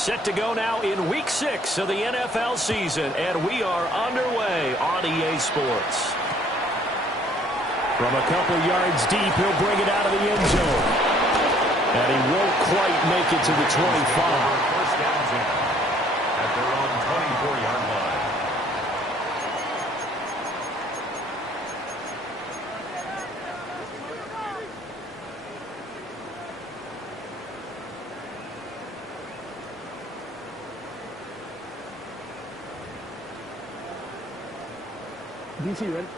Set to go now in Week 6 of the NFL season, and we are underway on EA Sports. From a couple yards deep, he'll bring it out of the end zone. And he won't quite make it to the 25. First down at their own 24-yard line. DC, ready?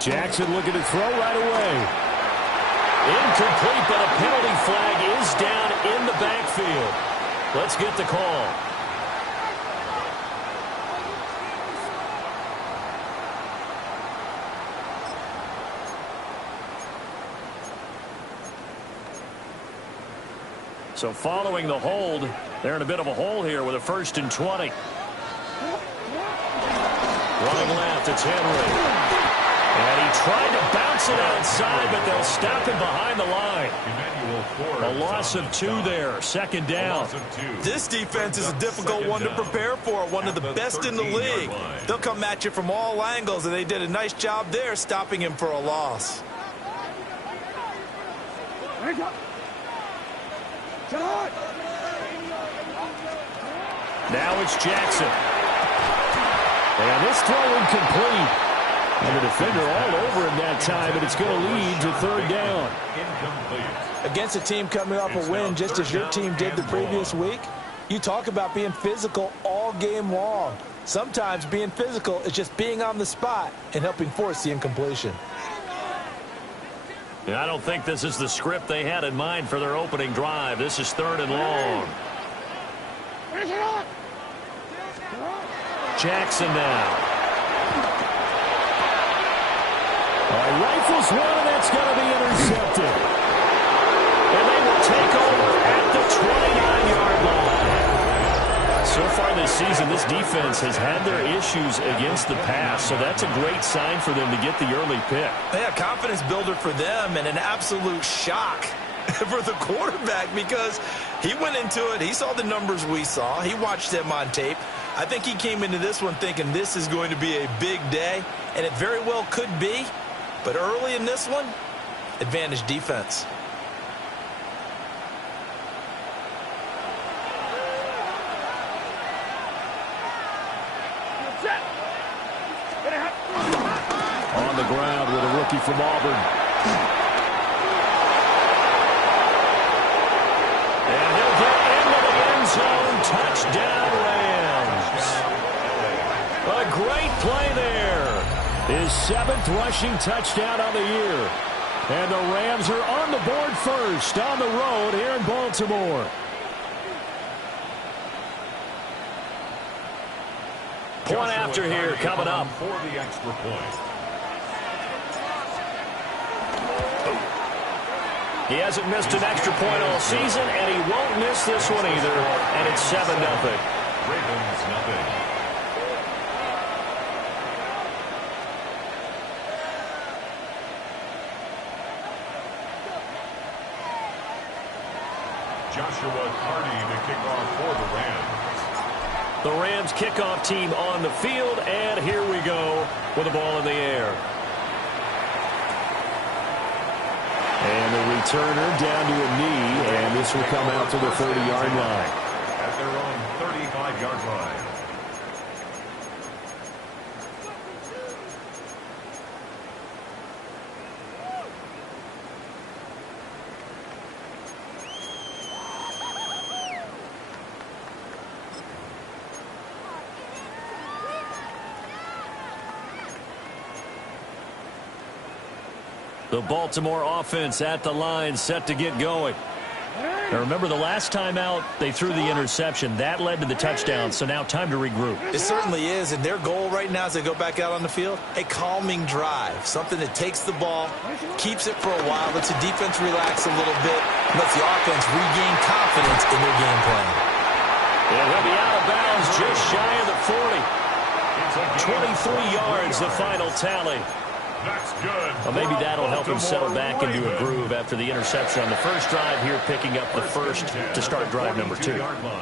Jackson looking to throw right away. Incomplete, but a penalty flag is down in the backfield. Let's get the call. So following the hold, they're in a bit of a hole here with a 1st and 20. Running left, it's Henry. And he tried to bounce it outside, but they'll stop him behind the line. A loss of 2 there, 2nd down. This defense is a difficult one to prepare for, one of the best in the league. They'll come at you from all angles, and they did a nice job there stopping him for a loss. Now it's Jackson. And this throw incomplete. And the defender all over him that time, but it's going to lead to 3rd down. Against a team coming off a win just as your team did the previous week, you talk about being physical all game long. Sometimes being physical is just being on the spot and helping force the incompletion. I don't think this is the script they had in mind for their opening drive. This is 3rd and long. Jackson now. Rifles one, and that's going to be intercepted. And they will take over at the 29-yard line. So far this season, this defense has had their issues against the pass, so that's a great sign for them to get the early pick. Yeah, confidence builder for them and an absolute shock for the quarterback because he went into it. He saw the numbers we saw. He watched them on tape. I think he came into this one thinking this is going to be a big day, and it very well could be. But early in this one, advantage defense. On the ground with a rookie from Auburn. And he'll get into the end zone. Touchdown, Rams. A great play there. His 7th rushing touchdown on the year. And the Rams are on the board first on the road here in Baltimore. Point after here coming up. For the extra point. He hasn't missed an extra point all season, and he won't miss this one either. And it's 7-0. Ravens nothing. Joshua Carney to kick off for the Rams. The Rams kickoff team on the field, and here we go with the ball in the air. And the returner down to a knee, and this will come out to the 30-yard line. At their own 35-yard line. The Baltimore offense at the line, set to get going. Now remember, the last time out, they threw the interception. That led to the touchdown, so now time to regroup. It certainly is, and their goal right now as they go back out on the field, a calming drive, something that takes the ball, keeps it for a while, lets the defense relax a little bit, lets the offense regain confidence in their game plan. And he'll be out of bounds just shy of the 40. 23 yards, the final tally. That's good. Well, maybe that'll help him settle back into a groove after the interception on the first drive here, picking up the first to start drive number 2.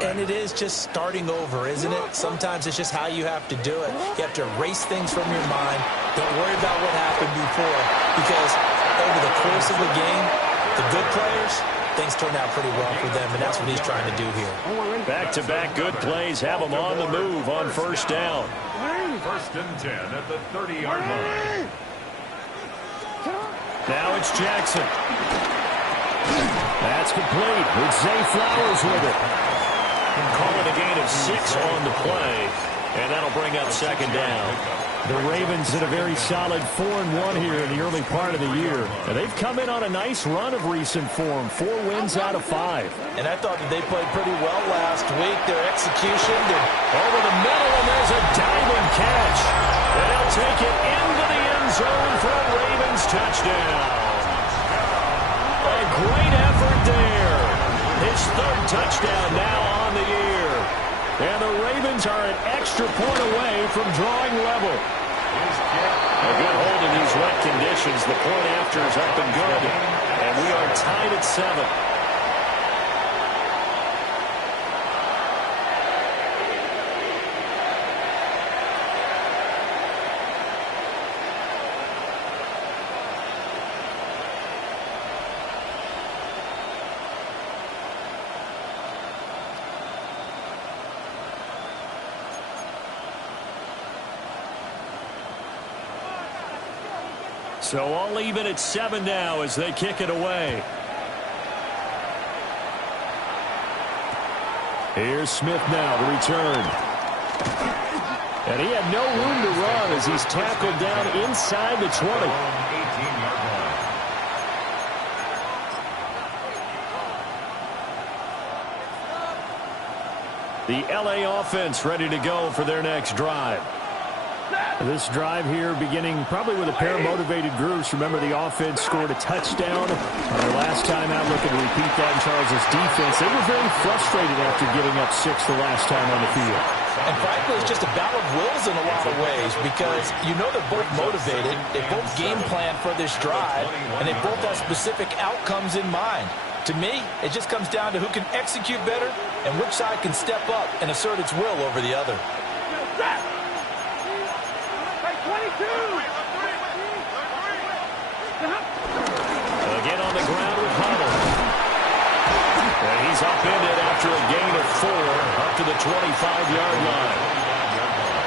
And it is just starting over, isn't it? Sometimes it's just how you have to do it. You have to erase things from your mind. Don't worry about what happened before, because over the course of the game, the good players, things turn out pretty well for them, and that's what he's trying to do here. Back-to-back good plays have him on the move on first down. First and 10 at the 30-yard line. Now it's Jackson. That's complete with Zay Flowers with it. Calling a gain of 6 on the play, and that'll bring up second down. The Ravens in a very solid 4-1 here in the early part of the year. And they've come in on a nice run of recent form, 4 wins out of 5. And I thought that they played pretty well last week. Their execution, over the middle, and there's a diving catch. And they'll take it into the end zone for a Ravens touchdown. A great effort there. His 3rd touchdown now on the year. And the Ravens are an extra point away from drawing level. A good hold in these wet conditions. The point after is up and good. And we are tied at 7. So all even at 7 now as they kick it away. Here's Smith now to return. And he had no room to run as he's tackled down inside the 20. 18-yard line. The LA offense ready to go for their next drive. This drive here beginning probably with a pair of motivated groups. Remember, the offense scored a touchdown on their last time out. Looking to repeat that in Charles' defense. They were very frustrated after giving up 6 the last time on the field. And frankly, it's just a battle of wills in a lot of ways, because you know they're both motivated. They both game plan for this drive, and they both have specific outcomes in mind. To me, it just comes down to who can execute better and which side can step up and assert its will over the other. Again on the ground with Hunter. And he's upended after a gain of 4 up to the 25-yard line.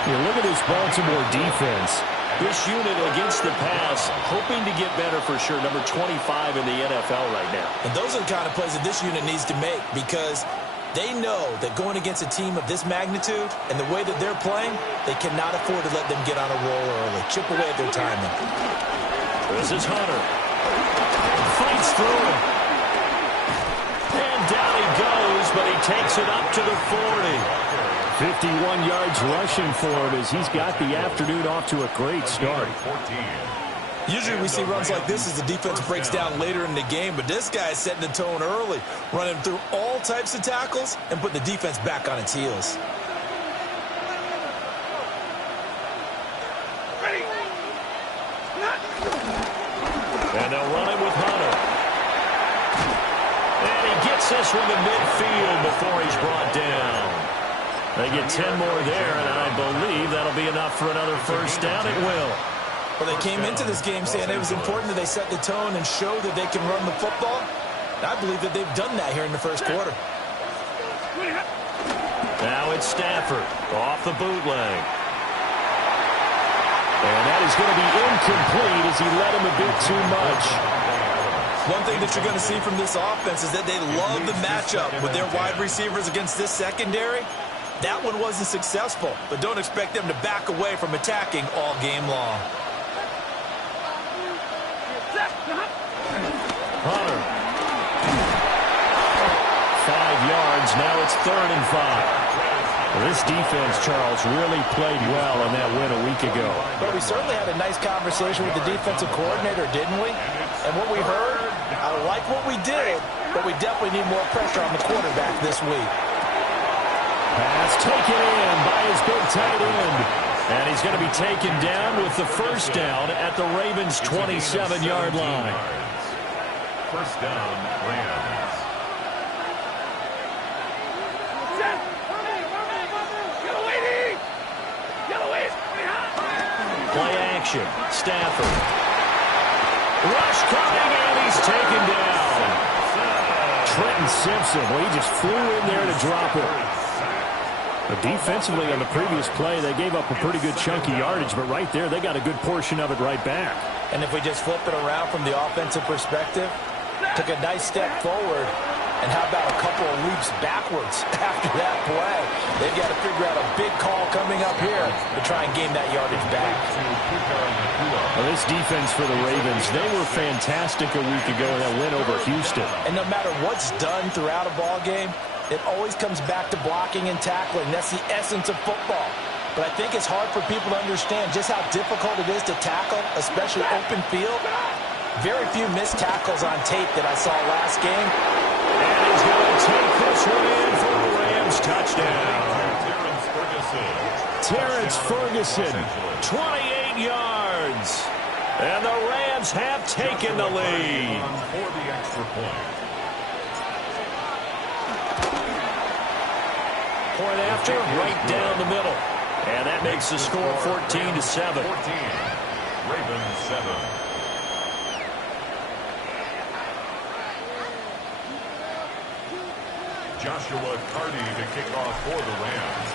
You look at this Baltimore defense. This unit against the pass, hoping to get better for sure. Number 25 in the NFL right now. And those are the kind of plays that this unit needs to make, because they know that going against a team of this magnitude and the way that they're playing, they cannot afford to let them get on a roll early. Chip away at their timing. This is Hunter. Fights through him. And down he goes, but he takes it up to the 40. 51 yards rushing for him as he's got the afternoon off to a great start. Usually we see runs like this as the defense breaks down later in the game, but this guy is setting the tone early, running through all types of tackles and put the defense back on its heels. And they'll run it with Hunter. And he gets this one to midfield before he's brought down. They get 10 more there, and I believe that'll be enough for another first down. It will. Well, they came into this game saying it was important that they set the tone and show that they can run the football. I believe that they've done that here in the first quarter. Now it's Stafford off the bootleg. And that is going to be incomplete as he led him a bit too much. One thing that you're going to see from this offense is that they love the matchup with their wide receivers against this secondary. That one wasn't successful, but don't expect them to back away from attacking all game long. Hunter. 5 yards. Now it's 3rd and 5. This defense, Charles, really played well in that win a week ago. But we certainly had a nice conversation with the defensive coordinator, didn't we? And what we heard, I like what we did, but we definitely need more pressure on the quarterback this week. Pass taken in by his big tight end. And he's going to be taken down with the first down at the Ravens' 27-yard line. First down, Rams. Play action. Stafford. Rush coming, and he's taken down. Trenton Simpson, well, he just flew in there to drop it. But defensively on the previous play, they gave up a pretty good chunky yardage, but right there, they got a good portion of it right back. And if we just flip it around from the offensive perspective, took a nice step forward, and how about a couple of leaps backwards after that play? They've got to figure out a big call coming up here to try and gain that yardage back. Well, this defense for the Ravens, they were fantastic a week ago in that win over Houston. And no matter what's done throughout a ball game, it always comes back to blocking and tackling. That's the essence of football. But I think it's hard for people to understand just how difficult it is to tackle, especially open field. Very few missed tackles on tape that I saw last game. And he's going to take this one in for a Rams touchdown. Terrence Ferguson, 28 yards. And the Rams have taken the lead. For the extra point. Point after, right down the middle. And that makes the score 14-7. 14. Ravens 7. Joshua Carty to kick off for the Rams.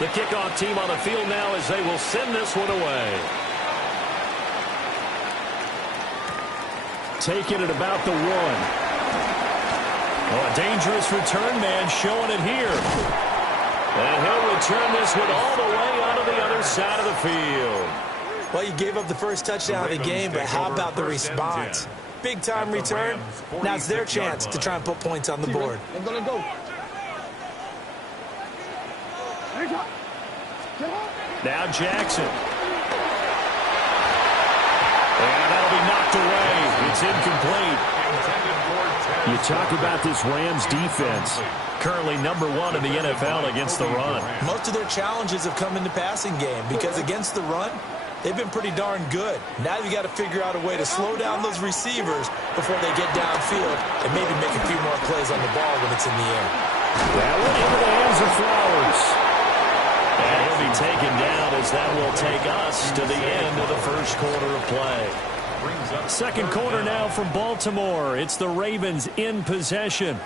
The kickoff team on the field now as they will send this one away. Taking it about the 1. Oh, a dangerous return man showing it here. And he'll return this one all the way onto the other side of the field. Well, you gave up the first touchdown of the game, but how about the response? Big-time return. Now it's their chance to try and put points on the board. Let's go. Now Jackson. And that'll be knocked away. It's incomplete. You talk about this Rams defense. Currently number 1 in the NFL against the run. Most of their challenges have come in the passing game because against the run, they've been pretty darn good. Now you got to figure out a way to slow down those receivers before they get downfield and maybe make a few more plays on the ball when it's in the air. That went into the hands of Flowers. And he'll be taken down as that will take us to the end of the first quarter of play. Second quarter now from Baltimore. It's the Ravens in possession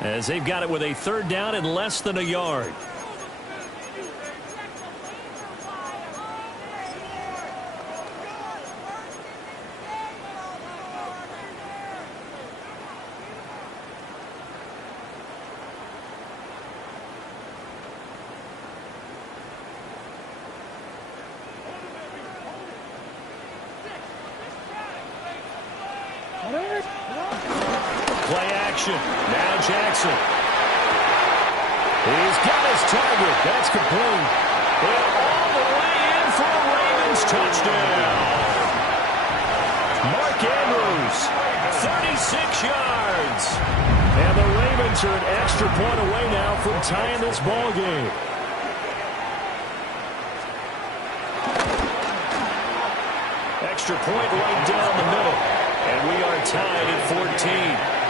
as they've got it with a third down and less than a yard. Play action. Now Jackson. He's got his target. That's complete. And all the way in for a Ravens touchdown. Mark Andrews, 36 yards. And the Ravens are an extra point away now from tying this ball game. Extra point right down the middle. And we are tied at 14.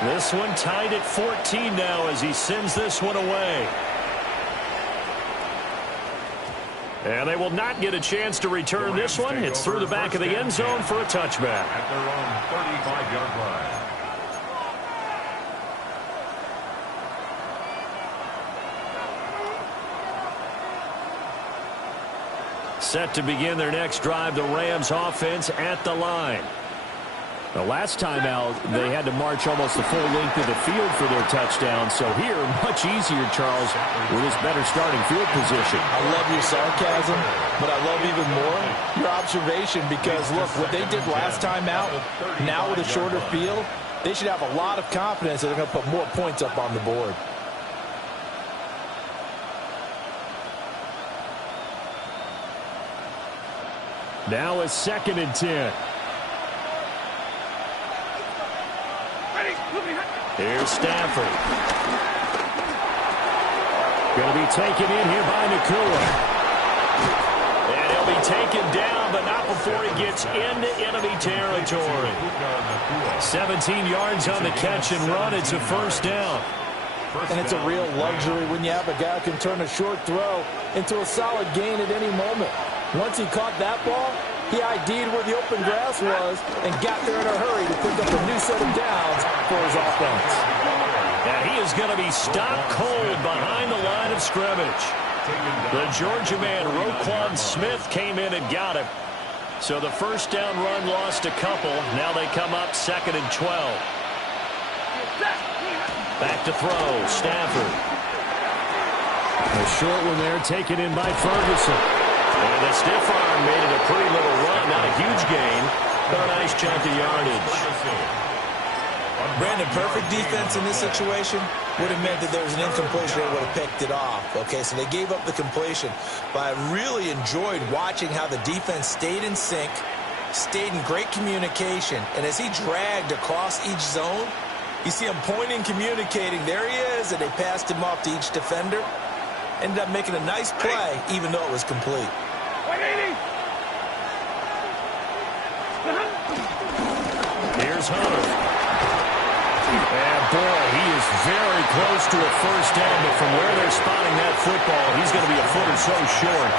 This one tied at 14 now as he sends this one away. And they will not get a chance to return this one. It's through the back of the end zone for a touchback. At their own 35-yard line. Set to begin their next drive, the Rams offense at the line. The last time out, they had to march almost the full length of the field for their touchdown. So here, much easier, Charles, with this better starting field position. I love your sarcasm, but I love even more your observation because, look, what they did last time out, now with a shorter field, they should have a lot of confidence that they're going to put more points up on the board. Now a 2nd and 10. Here's Stafford. Going to be taken in here by Nakua. And he'll be taken down, but not before he gets into enemy territory. 17 yards on the catch and run. It's a first down. And it's a real luxury when you have a guy who can turn a short throw into a solid gain at any moment. Once he caught that ball, he ID'd where the open grass was and got there in a hurry to pick up a new set of downs for his offense. And he is going to be stopped cold behind the line of scrimmage. The Georgia man, Roquan Smith, came in and got him. So the first down run lost a couple. Now they come up 2nd and 12. Back to throw, Stafford. A short one there, taken in by Ferguson. And the stiff arm made it a pretty little run. Not a huge gain, but a nice chunk of yardage. Brandon, perfect defense in this situation would have meant that there was an incompletion. They would have picked it off. Okay, so they gave up the completion. But I really enjoyed watching how the defense stayed in sync, stayed in great communication. And as he dragged across each zone, you see him pointing, communicating. There he is, and they passed him off to each defender. Ended up making a nice play, even though it was complete. Here's Hunter. And boy, he is very close to a first down, but from where they're spotting that football, he's going to be a foot or so short.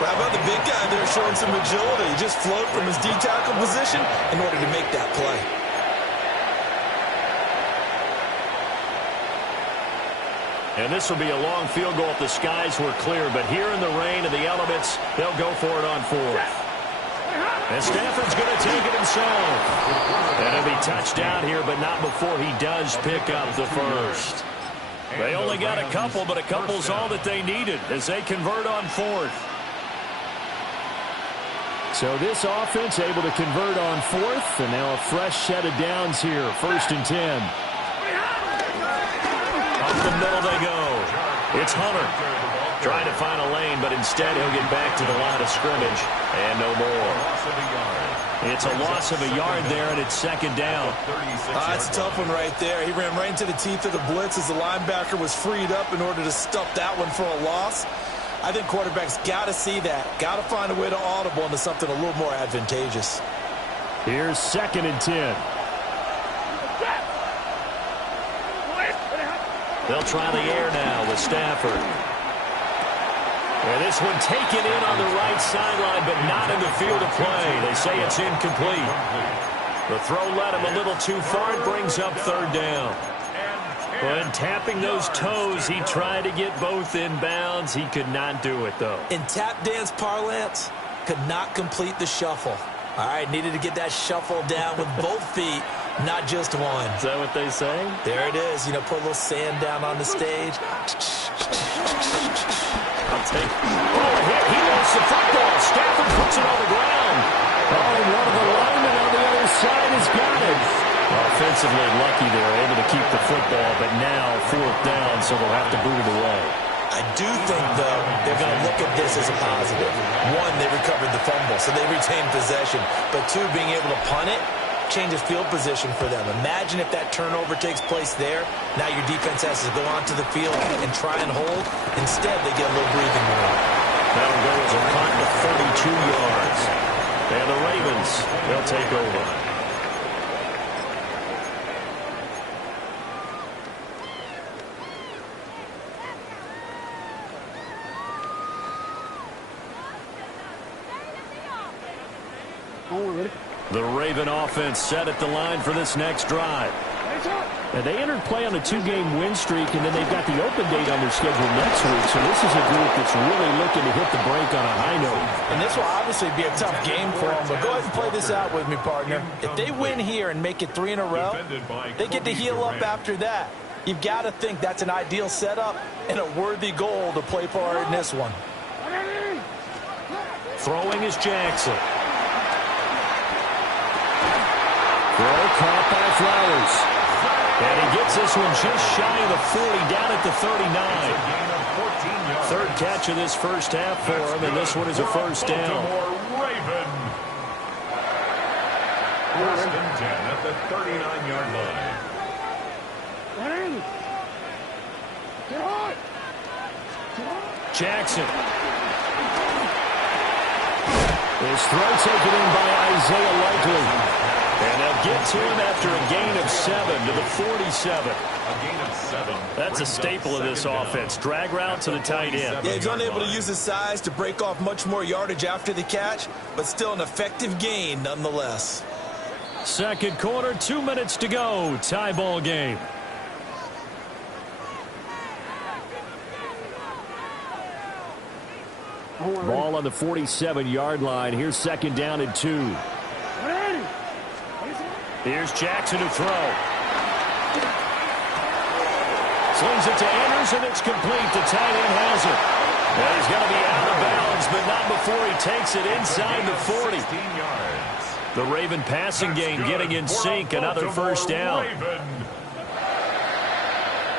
Well, how about the big guy there showing some agility? He just floated from his D-tackle position in order to make that play. And this will be a long field goal if the skies were clear, but here in the rain and the elements, they'll go for it on 4th. And Stafford's going to take it himself. And it'll be touchdown here, but not before he does pick up the first. They only got a couple, but a couple's all that they needed as they convert on 4th. So this offense able to convert on 4th, and now a fresh set of downs here, 1st and 10. Up the middle they go. It's Hunter. Trying to find a lane, but instead he'll get back to the line of scrimmage. And no more. It's a loss of a yard there, and it's 2nd down. It's a tough one right there. He ran right into the teeth of the blitz as the linebacker was freed up in order to stuff that one for a loss. I think quarterbacks got to see that. Got to find a way to audible into something a little more advantageous. Here's 2nd and 10. They'll try the air now with Stafford. And this one taken in on the right sideline, but not in the field of play. They say it's incomplete. The throw led him a little too far. It brings up 3rd down. When tapping those toes, he tried to get both in bounds. He could not do it, though. In tap dance parlance, could not complete the shuffle. All right, needed to get that shuffle down with both feet, not just one. Is that what they say? There it is. You know, put a little sand down on the stage. I'll take it. Oh, a hit. He lost the football. Stafford puts it on the ground. Oh, and one of the linemen on the other side has got it. Offensively lucky they're able to keep the football, but now 4th down, so they'll have to boot it away. I do think, though, they're going to look at this as a positive. One, they recovered the fumble, so they retained possession. But two, being able to punt it changes field position for them. Imagine if that turnover takes place there. Now your defense has to go onto the field and try and hold. Instead, they get a little breathing room. That'll go as a punt to 32 yards. And the Ravens, they'll take over. The Raven offense set at the line for this next drive. And they entered play on a 2-game win streak, and then they've got the open date on their schedule next week. So this is a group that's really looking to hit the break on a high note. And this will obviously be a tough game for them, but go ahead and play this out with me, partner. If they win here and make it 3 in a row, they get to heal up after that. You've got to think that's an ideal setup and a worthy goal to play for in this one. Throwing is Jackson. Throw caught by Flowers. And he gets this one just shy of the 40, down at the 39. 3rd catch of this first half for him, and this one is a first down. Raven. 1st and 10 at the 39-yard line. Jackson. His throw taken in by Isaiah Likely. And they'll get to him after a gain of 7 to the 47. A gain of 7. That's a staple of this offense. Drag route to the tight end. Yeah, he's unable to use his size to break off much more yardage after the catch, but still an effective gain nonetheless. Second quarter, 2 minutes to go. Tie ball game. Ball on the 47-yard line. Here's second down and 2. Here's Jackson to throw. Slings it to Anderson. It's complete. The tight end has it. And he's going to be out of bounds, but not before he takes it inside the 40. 16 yards. The Raven passing game getting in sync. Another first down.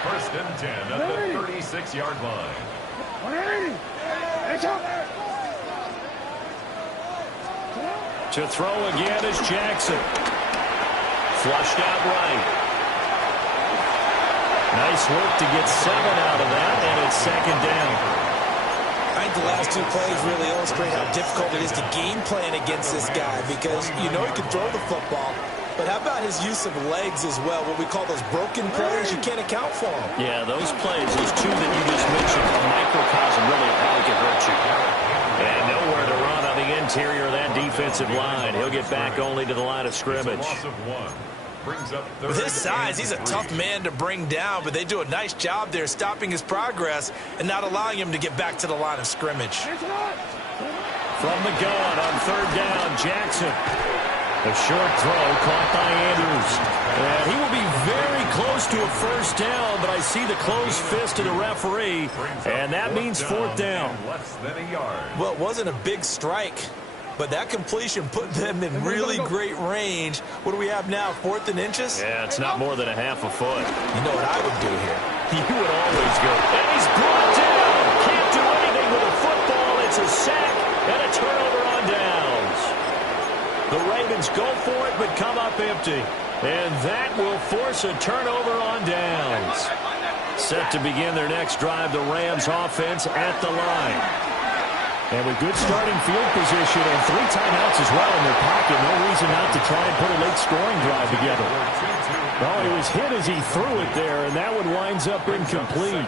First and 10 at the 36-yard line. To throw again is Jackson. Flushed out right. Nice work to get 7 out of that, and it's second down. I think the last 2 plays really illustrate how difficult it is to game plan against this guy because you know he can throw the football, but how about his use of legs as well, what we call those broken plays? You can't account for them. Yeah, those plays, those 2 that you just mentioned, a microcosm really of how he can hurt you. And nowhere to run on the interior of that defensive line. He'll get back only to the line of scrimmage. Loss of 1. With his size, he's a tough man to bring down, but they do a nice job there stopping his progress and not allowing him to get back to the line of scrimmage. From the gun on third down, Jackson. A short throw caught by Andrews. And he will be very close to a first down, but I see the closed fist of the referee, and that means fourth down. Less than a yard. Well, it wasn't a big strike, but that completion put them in really great range. What do we have now, 4th and inches? Yeah, it's not more than a half a foot. You know what I would do here? You would always go. And he's brought down. Can't do anything with a football. It's a sack and a turnover on downs. The Ravens go for it, but come up empty. And that will force a turnover on downs. Set to begin their next drive, the Rams offense at the line. And with good starting field position and 3 timeouts as well in their pocket, no reason not to try and put a late scoring drive together. Well, he was hit as he threw it there, and that one winds up incomplete.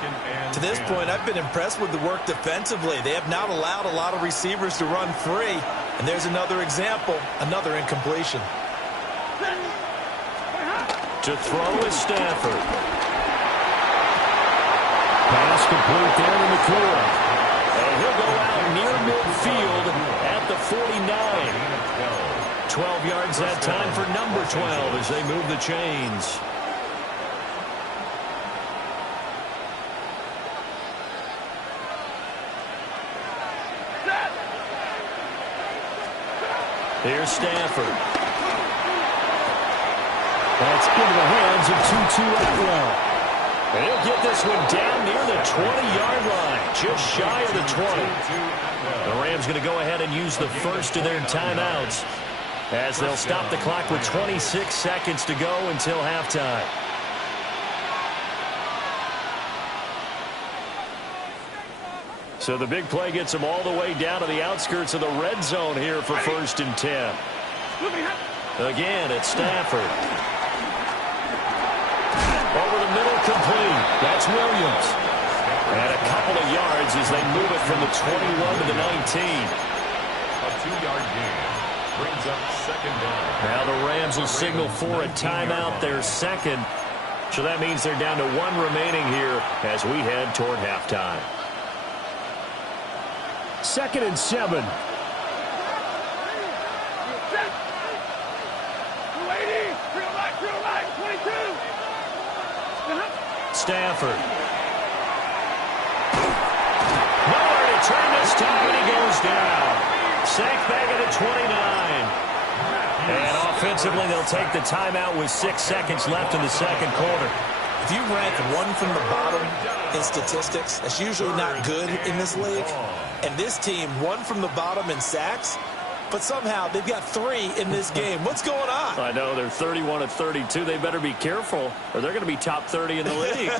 To this point, I've been impressed with the work defensively. They have not allowed a lot of receivers to run free. And there's another example, another incompletion. To throw is Stafford. Pass complete there to McCoy. And he'll go out near midfield at the 49. 12 yards that time for number 12 as they move the chains. Here's Stafford. That's into the hands of Tutu Atwell. And he'll get this one down near the 20-yard line, just shy of the 20. The Rams going to go ahead and use the first of their timeouts as they'll stop the clock with 26 seconds to go until halftime. So the big play gets them all the way down to the outskirts of the red zone here for first and 10. Again, it's Stafford. Over the middle, complete. That's Williams. And a couple of yards as they move it from the 21 to the 19. A 2-yard gain brings up second down. Now the Rams will signal for a timeout, their second. So that means they're down to 1 remaining here as we head toward halftime. 2nd and 7. Stafford. Nowhere to turn this time, and he goes down. Sacked back at the 29. And offensively, they'll take the timeout with 6 seconds left in the second quarter. If you rank 1 from the bottom in statistics, that's usually not good in this league. And this team, 1 from the bottom in sacks, but somehow they've got 3 in this game. What's going on? I know, they're 31 of 32. They better be careful, or they're going to be top 30 in the league.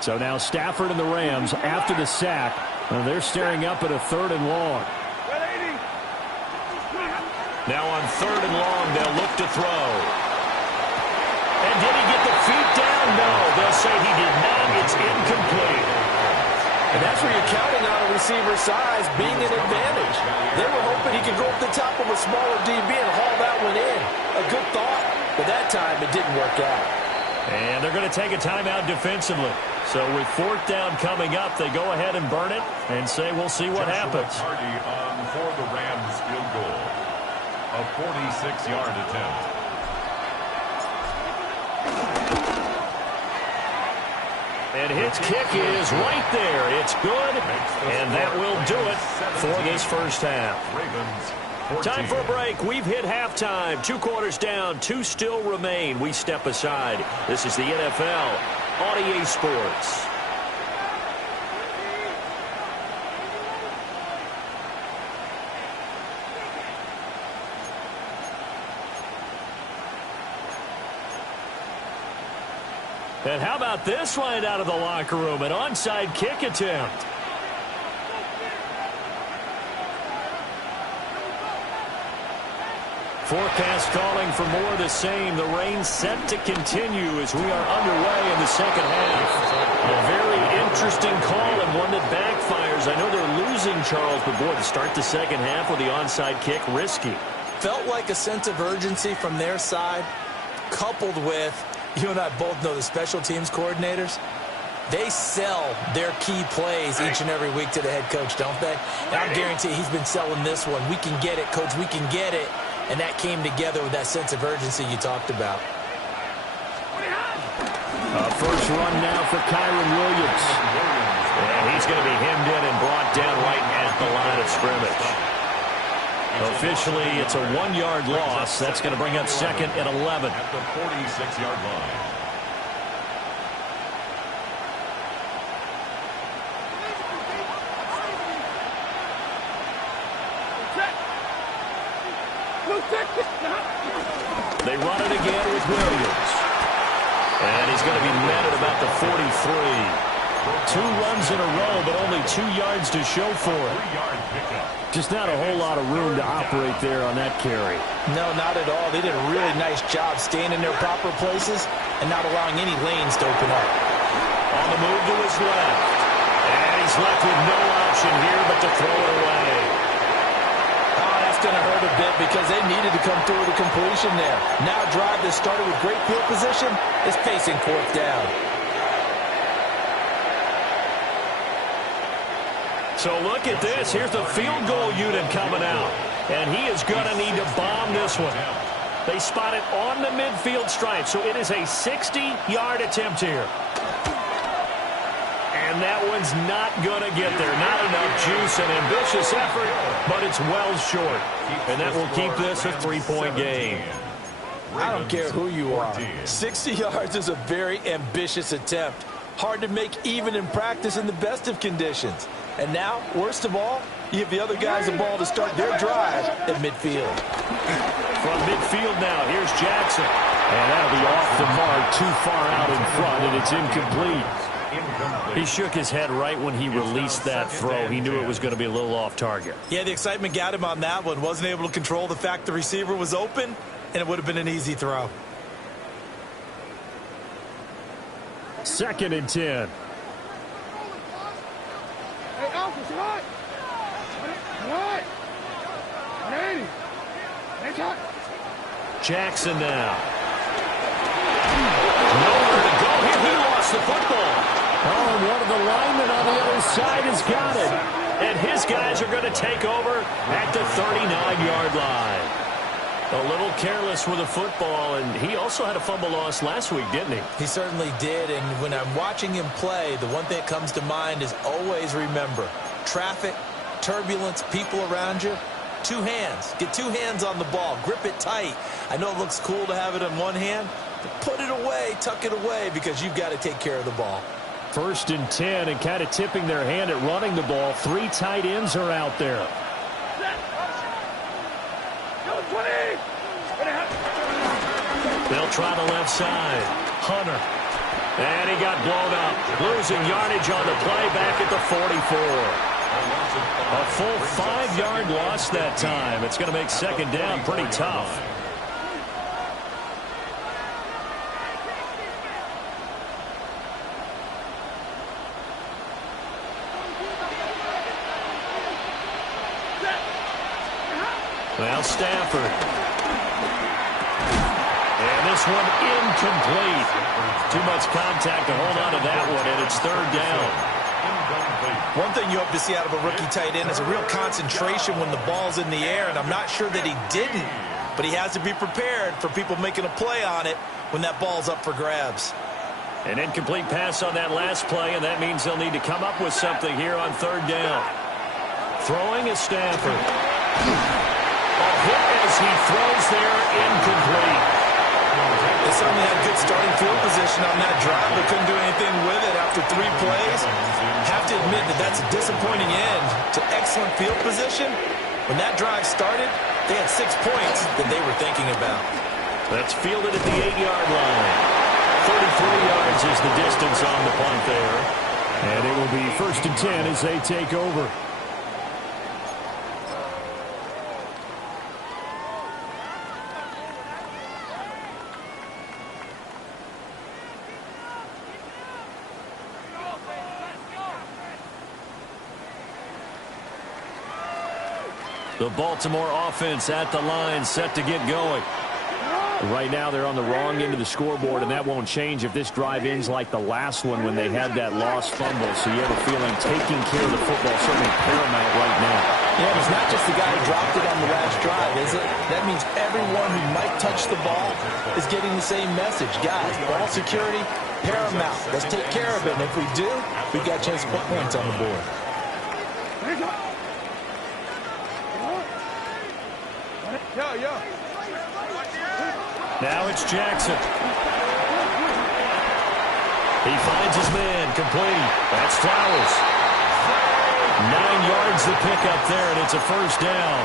So now Stafford and the Rams, after the sack, they're staring up at a 3rd and long. Now on 3rd and long, they'll look to throw. And did he get the feet down? No, they'll say he did not. It's incomplete. And that's where you're counting on a receiver's size being an advantage. They were hoping he could go up the top of a smaller DB and haul that one in. A good thought, but that time it didn't work out. And they're going to take a timeout defensively. So with 4th down coming up, they go ahead and burn it and say we'll see what happens. Hardy on for the Rams field goal. A 46-yard attempt. And his kick is right there. It's good, and that will do it for this first half. Time for a break. We've hit halftime. 2 quarters down, 2 still remain. We step aside. This is the NFL on EA Sports. And how about this right out of the locker room? An onside kick attempt. Forecast calling for more of the same. The rain set to continue as we are underway in the second half. A very interesting call and one that backfires. I know they're losing, Charles, but boy, to start the second half with the onside kick, risky. Felt like a sense of urgency from their side, coupled with, you and I both know the special teams coordinators. They sell their key plays each and every week to the head coach, don't they? And I guarantee he's been selling this one. We can get it, coach. We can get it. And that came together with that sense of urgency you talked about. First run now for Kyron Williams. And he's going to be hemmed in and brought down right at the line of scrimmage. Officially, it's a 1-yard loss. That's going to bring up 2nd and 11. At the 46-yard line. They run it again with Williams. And he's going to be met at about the 43. 2 runs in a row, but only 2 yards to show for it. Just not a whole lot of room to operate there on that carry. No, not at all. They did a really nice job staying in their proper places and not allowing any lanes to open up. On the move to his left. And he's left with no option here but to throw it away. Oh, that's going to hurt a bit because they needed to come through with a completion there. Now a drive that started with great field position is facing 4th down. So look at this. Here's the field goal unit coming out. And he is going to need to bomb this one. They spot it on the midfield stripe. So it is a 60-yard attempt here. And that one's not going to get there. Not enough juice, an ambitious effort, but it's well short. And that will keep this a 3-point game. I don't care who you are. 60 yards is a very ambitious attempt. Hard to make even in practice in the best of conditions. And now, worst of all, you give the other guys the ball to start their drive at midfield. From midfield now, here's Jackson. And that'll be off the mark, too far out in front, and it's incomplete. He shook his head right when he released that throw. He knew it was going to be a little off target. Yeah, the excitement got him on that one. Wasn't able to control the fact the receiver was open, and it would have been an easy throw. 2nd and 10. Hey, Alpha, what? What? Jackson now. Nowhere to go here. He lost the football. Oh, and one of the linemen on the other side has got it. And his guys are going to take over at the 39-yard line. A little careless with the football, and he also had a fumble loss last week, didn't he? He certainly did, and when I'm watching him play, the one thing that comes to mind is always remember, traffic, turbulence, people around you, 2 hands. Get 2 hands on the ball. Grip it tight. I know it looks cool to have it in one hand, but put it away, tuck it away, because you've got to take care of the ball. 1st and 10, and kind of tipping their hand at running the ball. 3 tight ends are out there. They'll try the left side. Hunter. And he got blown up. Losing yardage on the play back at the 44. A full 5-yard loss that time. It's going to make second down pretty tough. Well, Stafford. And this one incomplete. Too much contact to hold on to that one, and it's third down. One thing you hope to see out of a rookie tight end is a real concentration when the ball's in the air, and I'm not sure that he didn't, but he has to be prepared for people making a play on it when that ball's up for grabs. An incomplete pass on that last play, and that means they'll need to come up with something here on third down. Throwing is Stafford. A hit as he throws there, incomplete. They certainly had good starting field position on that drive, but couldn't do anything with it after 3 plays. Have to admit that that's a disappointing end to excellent field position. When that drive started, they had 6 points that they were thinking about. That's fielded at the 8-yard line. 33 yards is the distance on the punt there. And it will be 1st and 10 as they take over. The Baltimore offense at the line, set to get going. Right now they're on the wrong end of the scoreboard, and that won't change if this drive ends like the last one when they had that lost fumble. So you have a feeling taking care of the football is certainly paramount right now. Yeah, it's not just the guy who dropped it on the last drive, is it? That means everyone who might touch the ball is getting the same message. Guys, ball security, paramount. Let's take care of it, and if we do, we've got a chance to put points on the board. Now it's Jackson. He finds his man, complete. That's Flowers. 9 yards the pickup there, and it's a first down.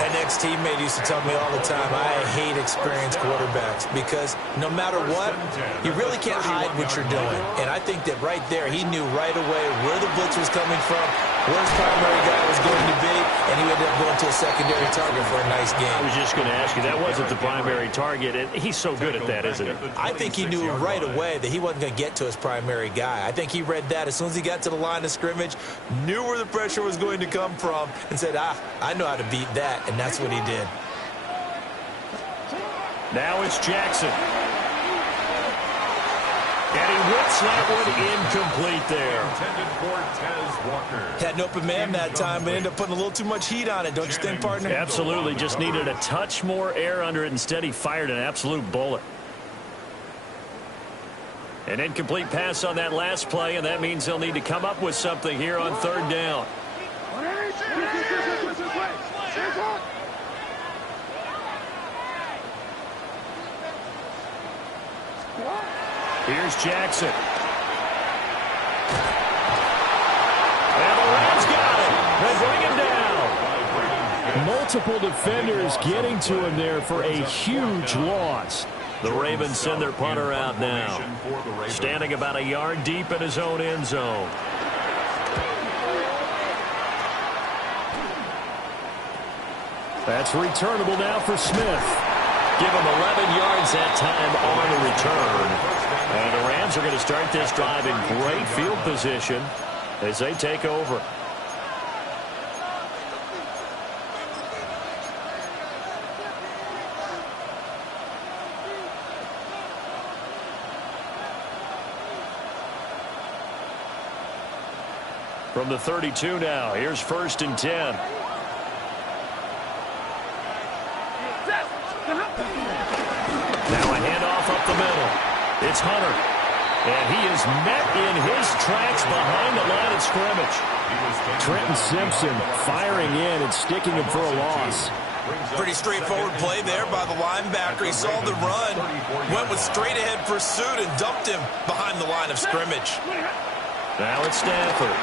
An ex-teammate used to tell me all the time, I hate experienced quarterbacks because no matter what, you really can't hide what you're doing. And I think that right there, he knew right away where the blitz was coming from, where his primary guy was going to be, and he ended up going to a secondary target for a nice game. I was just going to ask you, that wasn't the primary target. And he's so good at that, isn't he? I think he knew right away that he wasn't going to get to his primary guy. I think he read that as soon as he got to the line of scrimmage, knew where the pressure was going to come from, and said, I know how to beat that, and that's what he did. Now it's Jackson. And he whips that one incomplete there. Had an open man that time, but ended up putting a little too much heat on it, don't you think, partner? Absolutely. Just needed a touch more air under it. Instead, he fired an absolute bullet. An incomplete pass on that last play, and that means they'll need to come up with something here on third down. Here's Jackson. And the Rams got it. They bring him down. Multiple defenders getting to him there for a huge loss. The Ravens send their punter out now. Standing about a yard deep in his own end zone. That's returnable now for Smith. Give him 11 yards that time on the return. And the Rams are going to start this drive in great field position as they take over. From the 32 now, here's 1st and 10. Now a handoff up the middle. It's Hunter. And he is met in his tracks behind the line of scrimmage. Trenton Simpson firing in and sticking him for a loss. Pretty straightforward play there by the linebacker. He saw the run, went with straight-ahead pursuit, and dumped him behind the line of scrimmage. Now it's Stafford.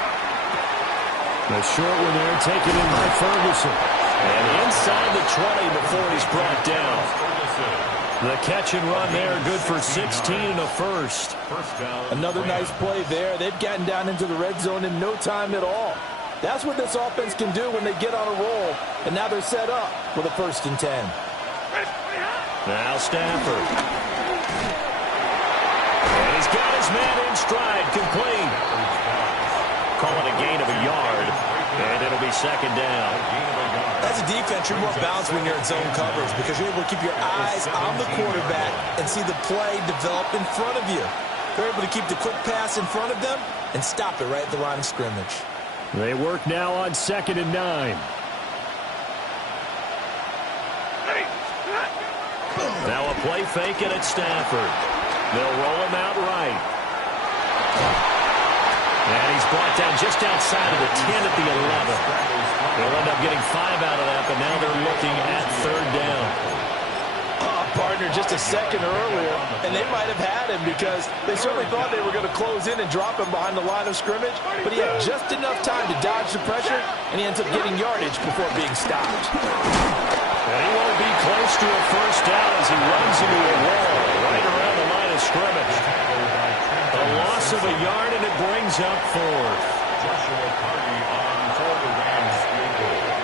The short one there taken in by Ferguson. And inside the 20 before he's brought down. The catch and run there, good for 16 and a first. Another nice play there. They've gotten down into the red zone in no time at all. That's what this offense can do when they get on a roll, and now they're set up with a 1st and 10. Now Stafford. And he's got his man in stride, complete. Call it a gain of a yard, and it'll be 2nd down. As a defense, you're more balanced when you're in zone coverage because you're able to keep your eyes on the quarterback and see the play develop in front of you. They're able to keep the quick pass in front of them and stop it right at the line of scrimmage. They work now on 2nd and 9. Now a play fake it at Stafford. They'll roll him out right. And he's brought down just outside of the 10 at the 11. They'll end up getting 5 out of that, but now they're looking at 3rd down. Partner, just a second earlier, and they might have had him because they certainly thought they were going to close in and drop him behind the line of scrimmage, but he had just enough time to dodge the pressure, and he ends up getting yardage before being stopped. And he won't be close to a 1st down as he runs into a wall right around the line of scrimmage. A loss of a yard, and it brings up 4th. Joshua Carty on for the Rams field goal.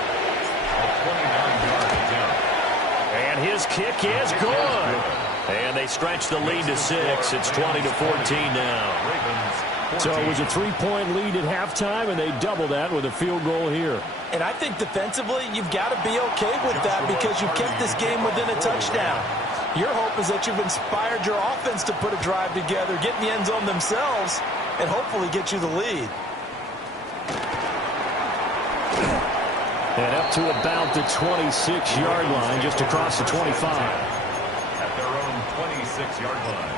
A 29-yard attempt. And his kick is good. And they stretch the lead to 6. It's 20-14 now. So it was a 3-point lead at halftime, and they double that with a field goal here. And I think defensively, you've got to be okay with that because you've kept this game within a touchdown. Your hope is that you've inspired your offense to put a drive together, get in the end zone themselves, and hopefully get you the lead. And up to about the 26-yard line, just across the 25. At their own 26-yard line.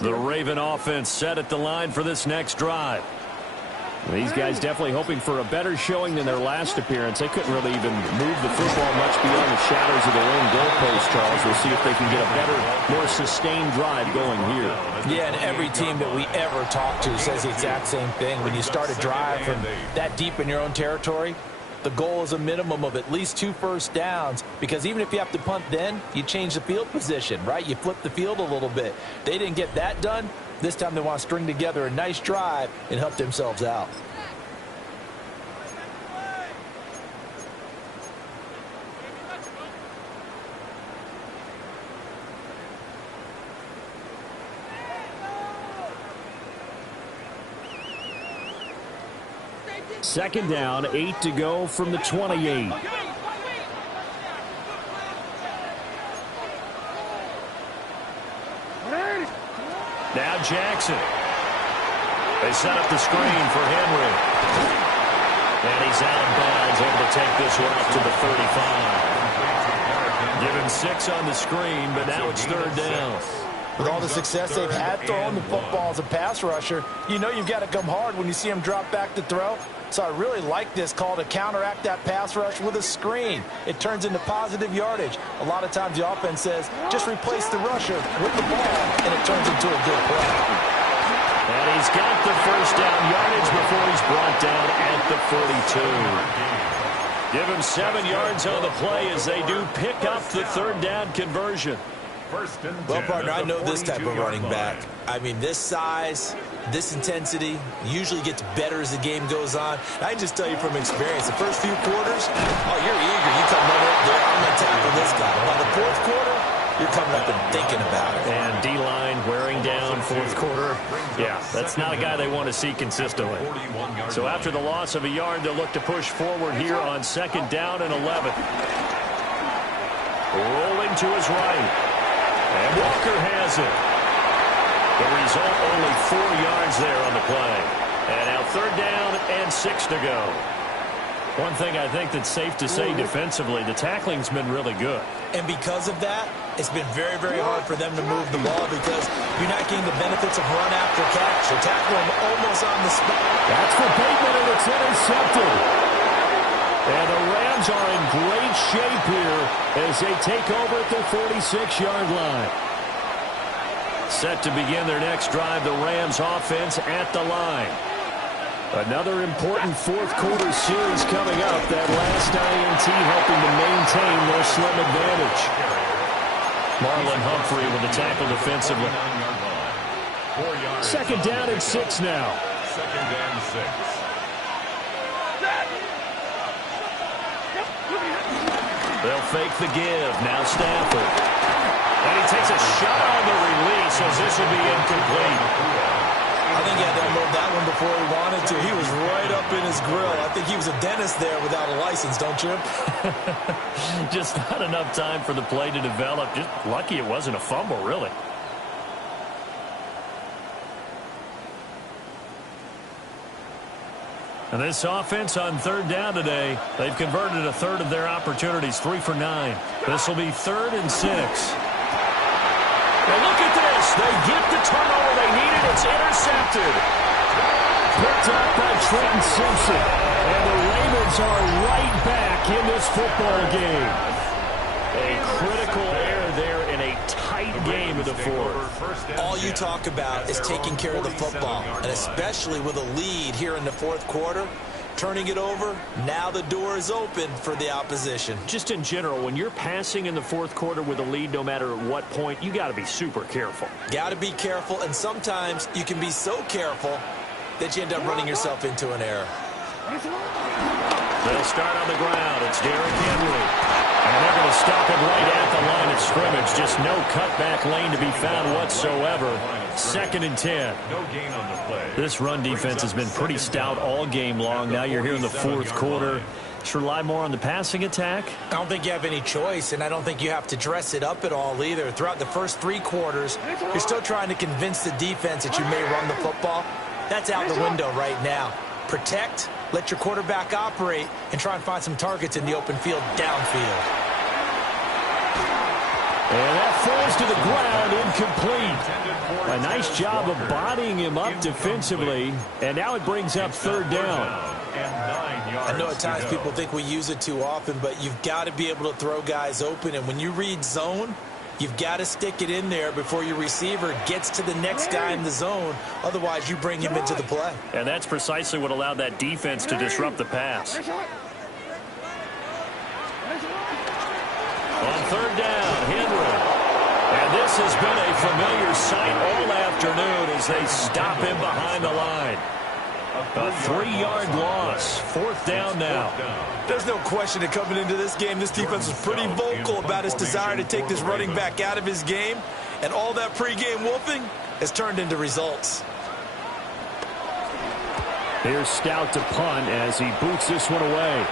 The Raven offense set at the line for this next drive. These guys definitely hoping for a better showing than their last appearance. They couldn't really even move the football much beyond the shadows of their own goalpost, Charles. We'll see if they can get a better, more sustained drive going here. Yeah, and every team that we ever talk to says the exact same thing. When you start a drive from that deep in your own territory, the goal is a minimum of at least 2 first downs because even if you have to punt then, you change the field position, right? You flip the field a little bit. They didn't get that done. This time they want to string together a nice drive and help themselves out. Second down, 8 to go from the 28. Now Jackson. They set up the screen for Henry. And he's out of bounds, able to take this one up to the 35. Given 6 on the screen, but now it's 3rd down. With all the success they've had throwing the football as a pass rusher, you know you've got to come hard when you see him drop back to throw. So I really like this call to counteract that pass rush with a screen. It turns into positive yardage. A lot of times the offense says, just replace the rusher with the ball, and it turns into a good play. And he's got the 1st down yardage before he's brought down at the 42. Give him 7 yards on the play as they do pick up the 3rd down conversion. Well, partner, I know this type of running back. I mean, this size, this intensity usually gets better as the game goes on. I can just tell you from experience, the first few quarters, oh, you're eager. You come running up there, I'm going to tackle this guy. By the 4th quarter, you're coming up and thinking about it. And D-line wearing down 4th quarter. Yeah, that's not a guy they want to see consistently. So after the loss of a yard, they'll look to push forward here on 2nd down and 11. Rolling to his right. And Walker has it. The result, only 4 yards there on the play. And now 3rd down and 6 to go. One thing I think that's safe to say defensively, the tackling's been really good. And because of that, it's been very, very hard for them to move the ball because you're not getting the benefits of run after catch. They're tackling them almost on the spot. That's for Bateman, and it's intercepted. And the Rams are in great shape here as they take over at their 46-yard line. Set to begin their next drive, the Rams offense at the line. Another important fourth-quarter series coming up. That last INT helping to maintain their slim advantage. Marlon Humphrey with the tackle defensively. 2nd down and 6 now. 2nd and 6. They'll fake the give. Now Stafford. And he takes a shot on the release as this will be incomplete. I think he had to unload that one before he wanted to. He was right up in his grill. I think he was a dentist there without a license, don't you? Just not enough time for the play to develop. Just lucky it wasn't a fumble, really. And this offense on 3rd down today, they've converted a third of their opportunities, 3 for 9. This will be 3rd and 6. And look at this. They get the turnover they needed. It's intercepted. Picked up by Trenton Simpson. And the Ravens are right back in this football game. A critical error there in a tight game of the fourth. All you talk about is taking care of the football, and especially with a lead here in the 4th quarter. Turning it over, now the door is open for the opposition. Just in general, when you're passing in the 4th quarter with a lead, no matter at what point, you got to be super careful. Got to be careful, and sometimes you can be so careful that you end up running yourself into an error. They'll start on the ground. It's Derrick Henry. And they're going to stop it right at the line of scrimmage. Just no cutback lane to be found whatsoever. 2nd and 10. No gain on the play. This run defense has been pretty stout all game long. Now you're here in the 4th quarter. Should rely more on the passing attack? I don't think you have any choice, and I don't think you have to dress it up at all either. Throughout the first 3 quarters, you're still trying to convince the defense that you may run the football. That's out the window right now. Protect, let your quarterback operate, and try and find some targets in the open field downfield. And that falls to the ground, incomplete. A nice job of bodying him up defensively, and now it brings up 3rd down. I know at times people think we use it too often, but you've got to be able to throw guys open, and when you read zone, you've got to stick it in there before your receiver gets to the next guy in the zone. Otherwise, you bring him into the play. And that's precisely what allowed that defense to disrupt the pass. On 3rd down, Henry. And this has been a familiar sight all afternoon as they stop him behind the line. A 3-yard loss. 4th down now. There's no question that coming into this game, this defense was pretty vocal about its desire to take this running back out of his game. And all that pregame wolfing has turned into results. Here's Stout to punt as he boots this one away.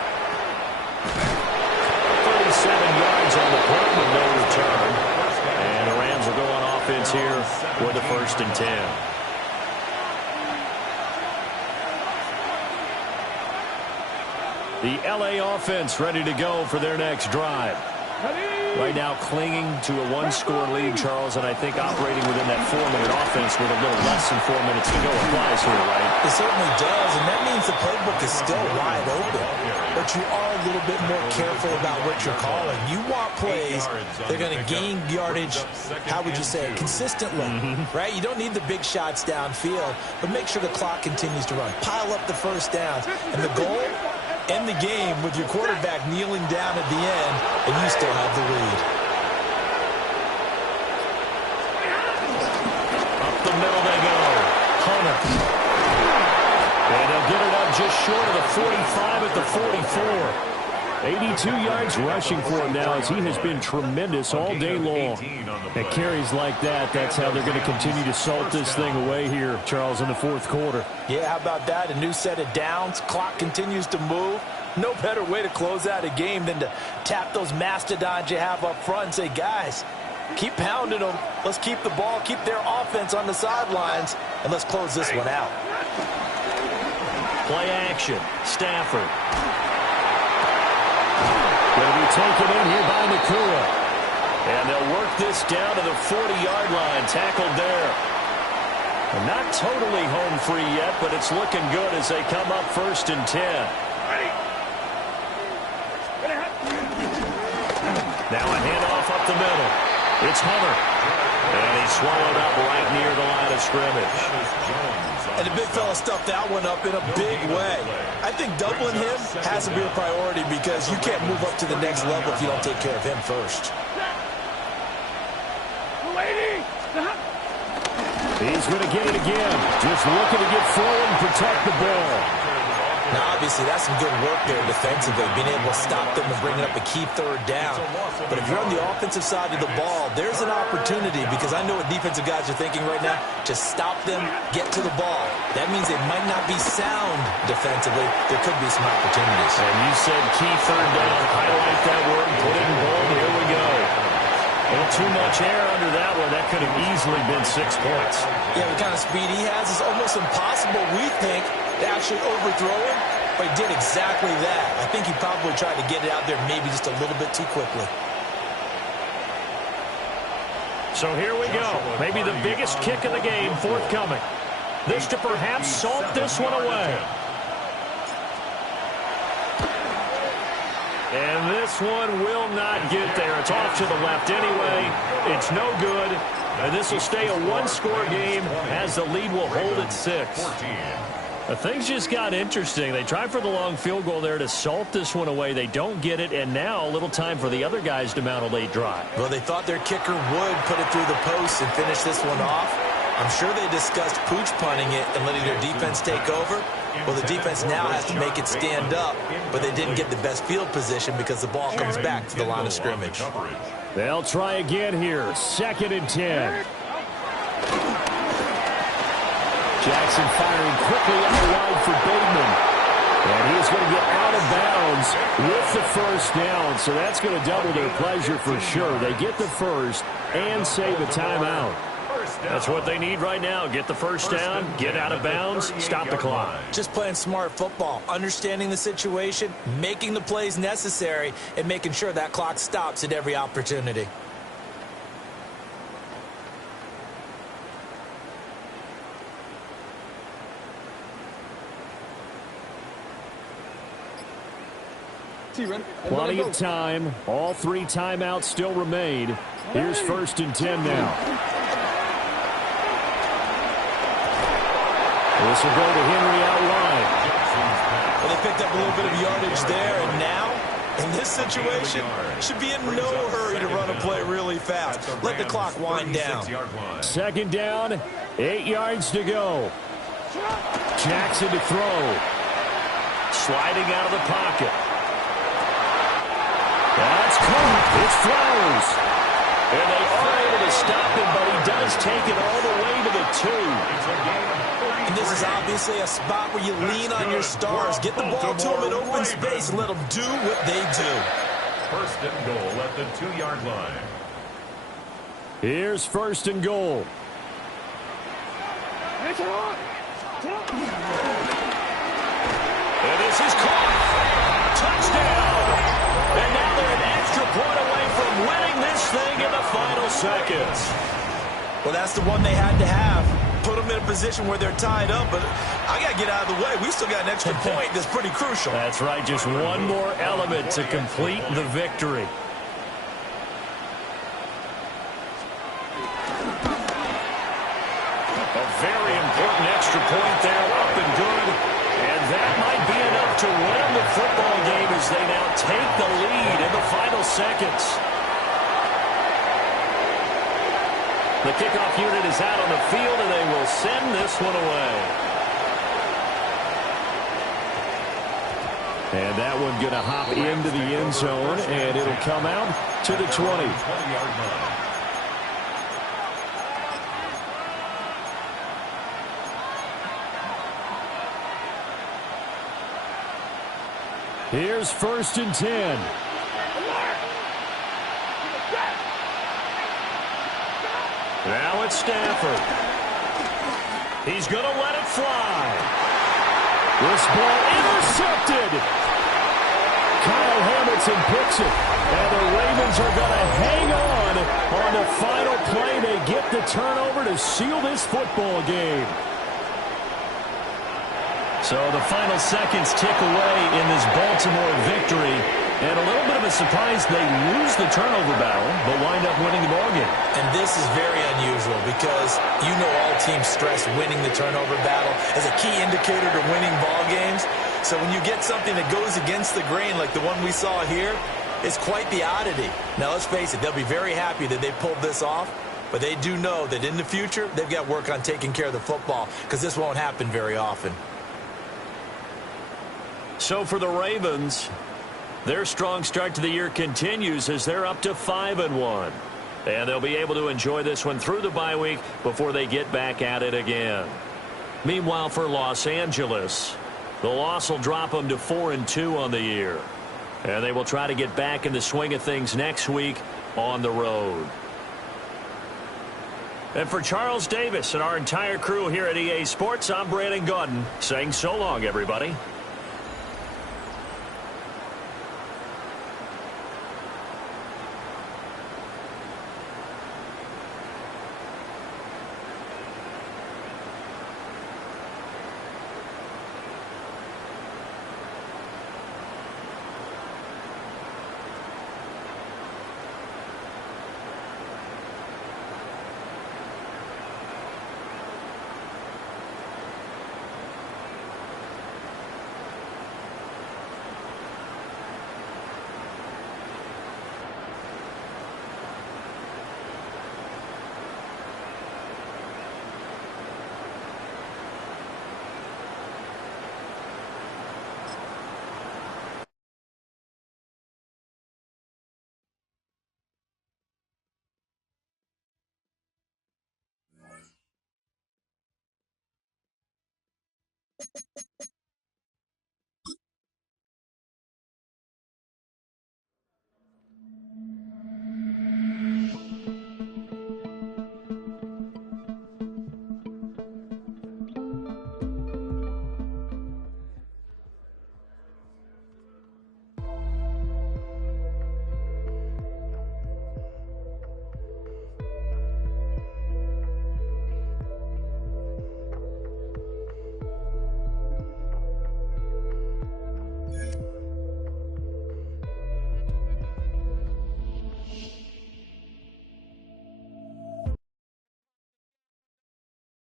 37 yards on the punt with no return. And the Rams will go on offense here with the 1st and 10. The LA offense ready to go for their next drive. Right now clinging to a 1-score lead, Charles, and I think operating within that 4-minute offense with a little less than 4 minutes to go applies here, right? It certainly does, and that means the playbook is still wide open. But you are a little bit more careful about what you're calling. You want plays that are going to gain yardage, how would you say it, consistently, right? You don't need the big shots downfield, but make sure the clock continues to run. Pile up the first downs, and the goal, end the game with your quarterback kneeling down at the end, and you still have the lead. Up the middle they go. Hunter. And they'll get it up just short of the 45 at the 44. 82 yards rushing for him now as he has been tremendous all day long. At carries like that, that's how they're going to continue to salt this thing away here, Charles, in the 4th quarter. Yeah, how about that? A new set of downs. Clock continues to move. No better way to close out a game than to tap those mastodons you have up front and say, guys, keep pounding them. Let's keep the ball, keep their offense on the sidelines, and let's close this one out. Play action. Stafford. Going to be taken in here by Nakua. And they'll work this down to the 40-yard line. Tackled there. And not totally home free yet, but it's looking good as they come up 1st and 10. Now a handoff up the middle. It's Hunter. And he's swallowed up right near the line of scrimmage. And the big fella stuffed that one up in a big way. I think doubling him has to be a priority because you can't move up to the next level if you don't take care of him first. He's going to get it again. Just looking to get forward and protect the ball. Now, obviously, that's some good work there defensively, being able to stop them and bringing up a key 3rd down. But if you're on the offensive side of the ball, there's an opportunity because I know what defensive guys are thinking right now. Just stop them, get to the ball. That means they might not be sound defensively. There could be some opportunities. And you said key 3rd down. Highlight that word, put it in bold. Here we go. A little too much air under that one. That could have easily been 6 points. Yeah, the kind of speed he has is almost impossible, we think, to actually overthrow him. But he did exactly that. I think he probably tried to get it out there maybe just a little bit too quickly. So here we go. Maybe the biggest kick of the game forthcoming. This to perhaps salt this one away. And this one will not get there. It's off to the left anyway. It's no good. And this will stay a one-score game as the lead will hold at 6. Things just got interesting. They tried for the long field goal there to salt this one away. They don't get it, and now a little time for the other guys to mount a late drive. Well, they thought their kicker would put it through the post and finish this one off. I'm sure they discussed pooch punting it and letting their defense take over. Well, the defense now has to make it stand up, but they didn't get the best field position because the ball comes back to the line of scrimmage. They'll try again here. 2nd and 10. Jackson firing quickly out wide for Bateman. And he's going to get out of bounds with the 1st down. So that's going to double their pleasure for sure. They get the 1st and save a timeout. That's what they need right now. Get the 1st down, get out of bounds, stop the clock. Just playing smart football, understanding the situation, making the plays necessary, and making sure that clock stops at every opportunity. Plenty of time. All 3 timeouts still remain. Here's 1st and 10 now. This will go to Henry out wide. Well, they picked up a little bit of yardage there, and now, in this situation, should be in no hurry to run a play really fast. Let the clock wind down. 2nd down, 8 yards to go. Jackson to throw. Sliding out of the pocket. That's caught. It's Flowers. And they are able to stop him, but he does take it all the way to the 2. And this is obviously a spot where you lean on your stars. Get the ball to them in open space and let them do what they do. 1st and goal at the 2-yard line. Here's 1st and goal. And this is caught. Touchdown. And now they're an extra point away from winning this thing in the final seconds. Well, that's the one they had to have. Put them in a position where they're tied up, but I got to get out of the way. We still got an extra point that's pretty crucial. That's right, just one more element to complete the victory. A very important extra point there, up and good. And that might be enough to win the football game as they now take the lead in the final seconds. The kickoff unit is out on the field, and they will send this one away. And that one going to hop into the end zone, and it'll come out to the 20. 20-yard line. Here's 1st and 10. Now it's Stafford. He's going to let it fly. This ball intercepted. Kyle Hamilton picks it. And the Ravens are going to hang on on the final play, they get the turnover to seal this football game. So the final seconds tick away in this Baltimore victory. And a little bit of a surprise, they lose the turnover battle, but wind up winning the ballgame. And this is very unusual because you know all teams stress winning the turnover battle as a key indicator to winning ball games. So when you get something that goes against the grain like the one we saw here, it's quite the oddity. Now, let's face it, they'll be very happy that they pulled this off, but they do know that in the future, they've got to work on taking care of the football because this won't happen very often. So for the Ravens, their strong start to the year continues as they're up to 5-1. And they'll be able to enjoy this one through the bye week before they get back at it again. Meanwhile, for Los Angeles, the loss will drop them to 4-2 on the year. And they will try to get back in the swing of things next week on the road. And for Charles Davis and our entire crew here at EA Sports, I'm Brandon Gaudin saying so long, everybody.